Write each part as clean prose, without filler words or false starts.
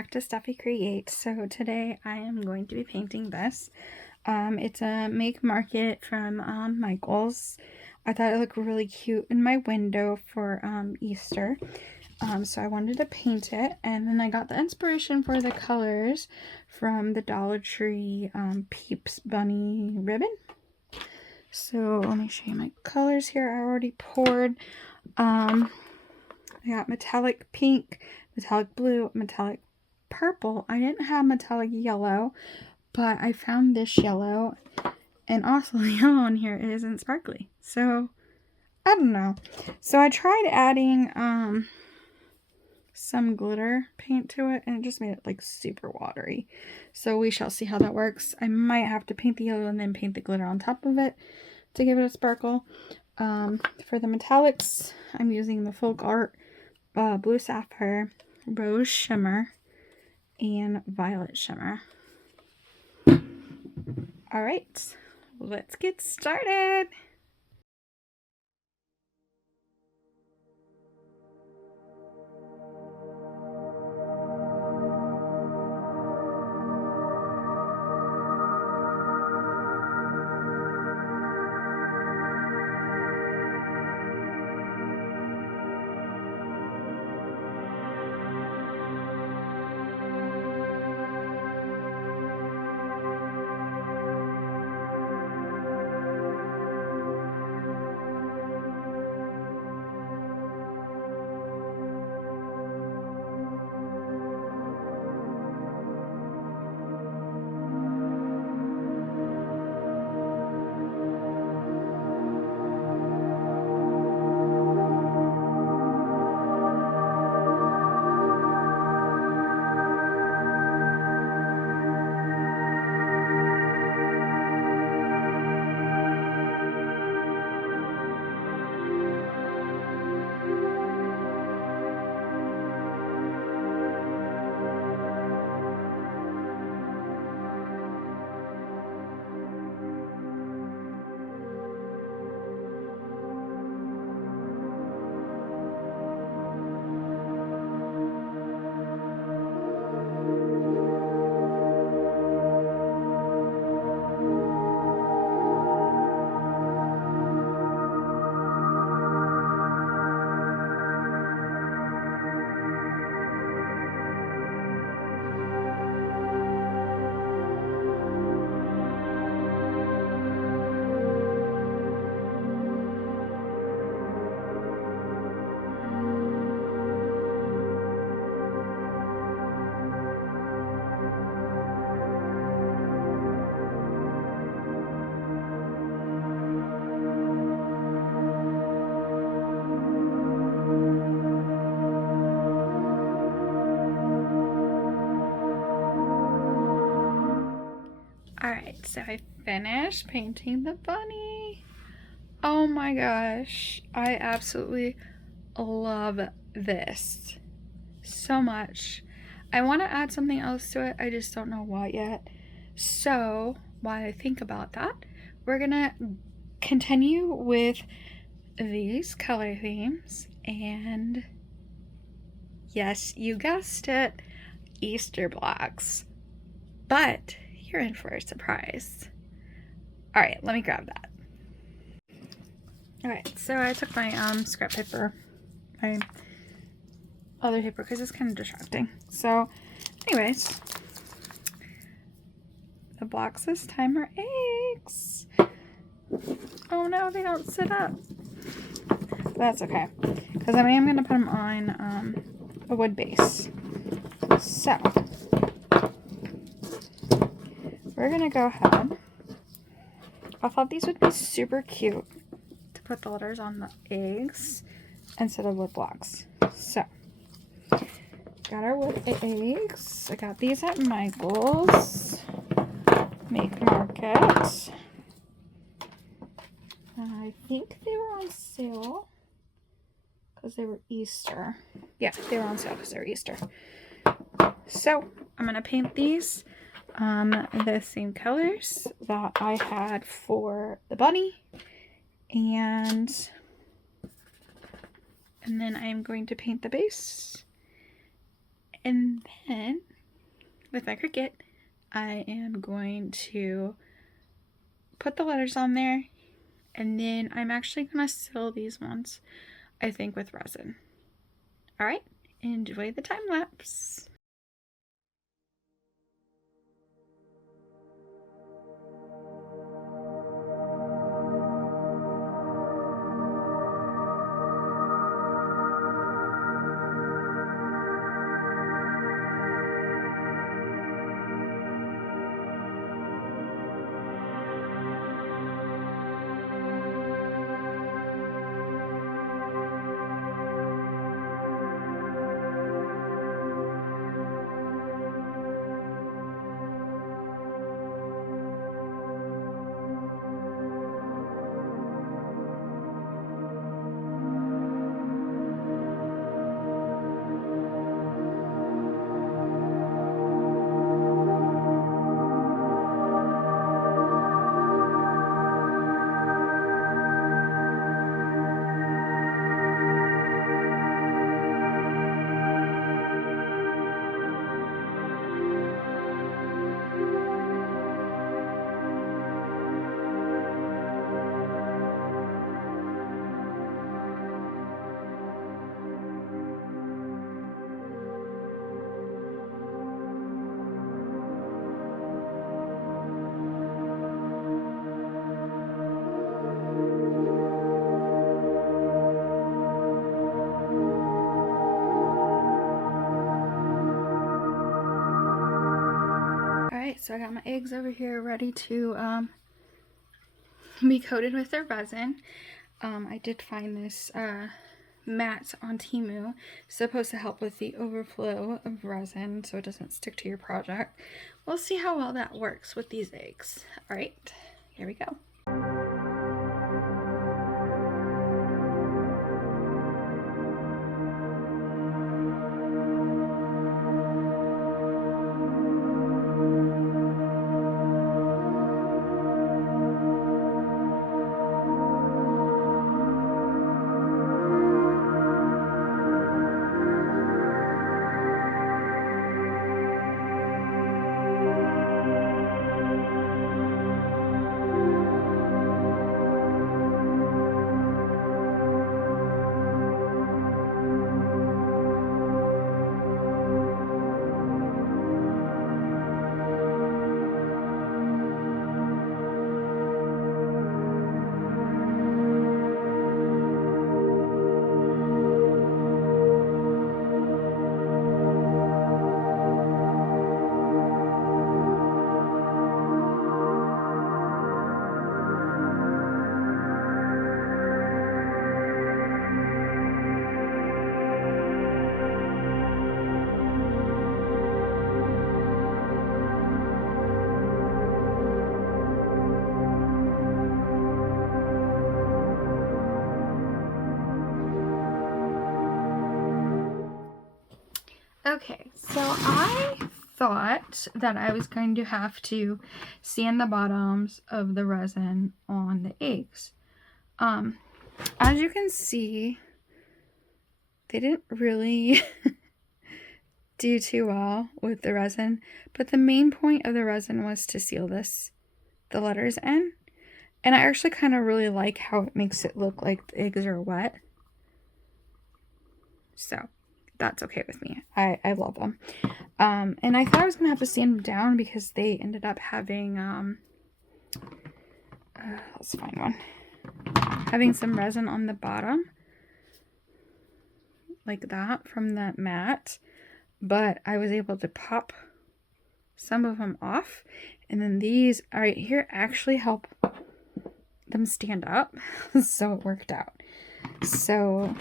back to Stephie Create. So today I am going to be painting this. It's a Make Market from Michael's. I thought it looked really cute in my window for Easter. So I wanted to paint it, and then I got the inspiration for the colors from the Dollar Tree Peeps Bunny ribbon. So let me show you my colors here. I already poured. I got metallic pink, metallic blue, metallic purple. I didn't have metallic yellow, but I found this yellow, and also the yellow on here isn't sparkly. So I don't know. So I tried adding some glitter paint to it, and it just made it like super watery. So we shall see how that works. I might have to paint the yellow and then paint the glitter on top of it to give it a sparkle. For the metallics, I'm using the Folk Art Blue Sapphire, Rose Shimmer, and Violet Shimmer. Alright, let's get started! Alright, so I finished painting the bunny. Oh my gosh, I absolutely love this so much. I want to add something else to it, I just don't know what yet. So while I think about that, we're gonna continue with these color themes, and yes, you guessed it, Easter blocks. But you're in for a surprise. Alright, let me grab that. Alright, so I took my scrap paper, my other paper, because it's kind of distracting. So, anyways, the blocks this time are eggs. Oh no, they don't sit up. But that's okay, because I am going to put them on a wood base. So, we're going to go ahead. I thought these would be super cute to put the letters on the eggs instead of wood blocks. So, got our wood eggs. I got these at Michael's Make Market. I think they were on sale because they were Easter. Yeah, they were on sale because they were Easter. So, I'm going to paint these the same colors that I had for the bunny, and then I'm going to paint the base, And then with my Cricut, I am going to put the letters on there, and then I'm actually going to seal these ones, I think, with resin. All right, enjoy the time lapse. Alright, so I got my eggs over here ready to be coated with their resin. I did find this mat on Temu. It's supposed to help with the overflow of resin so it doesn't stick to your project. We'll see how well that works with these eggs. Alright, here we go. Okay, so I thought that I was going to have to sand the bottoms of the resin on the eggs. As you can see, they didn't really do too well with the resin, but the main point of the resin was to seal the letters in. And I actually kind of really like how it makes it look like the eggs are wet. So that's okay with me. I love them. And I thought I was going to have to sand them down because they ended up having, let's find one, having some resin on the bottom, like that, from that mat. But I was able to pop some of them off. And then these right here actually help them stand up. So it worked out. So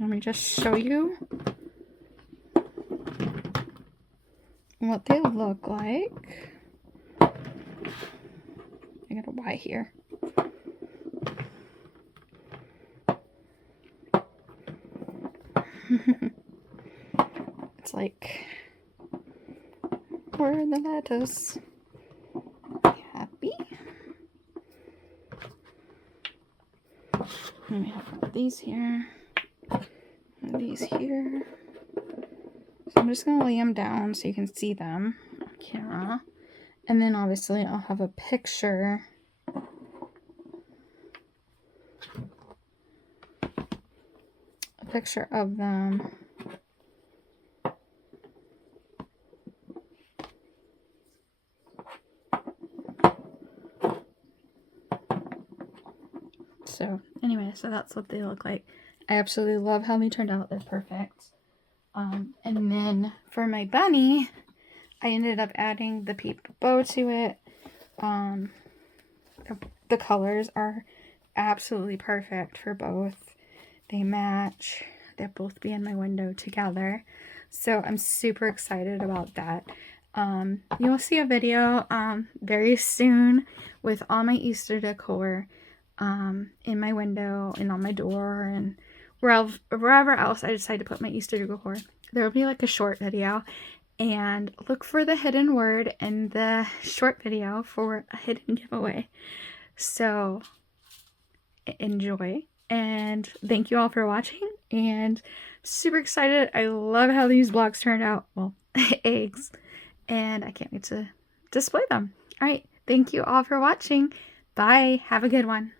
let me just show you what they look like. I got a Y here. It's like, where are the letters? Happy. And we have one of these here. One of these here. I'm just going to lay them down so you can see them on camera. And then obviously I'll have a picture of them. So anyway, so that's what they look like. I absolutely love how they turned out. They're perfect. And then for my bunny, I ended up adding the peeped bow to it. The colors are absolutely perfect for both. They match. They'll both be in my window together. So I'm super excited about that. You'll see a video very soon with all my Easter decor in my window and on my door and wherever else I decide to put my Easter decor. There will be like a short video, and look for the hidden word in the short video for a hidden giveaway. So enjoy, and thank you all for watching, and super excited. I love how these blocks turned out. Well, eggs, and I can't wait to display them. All right, thank you all for watching. Bye. Have a good one.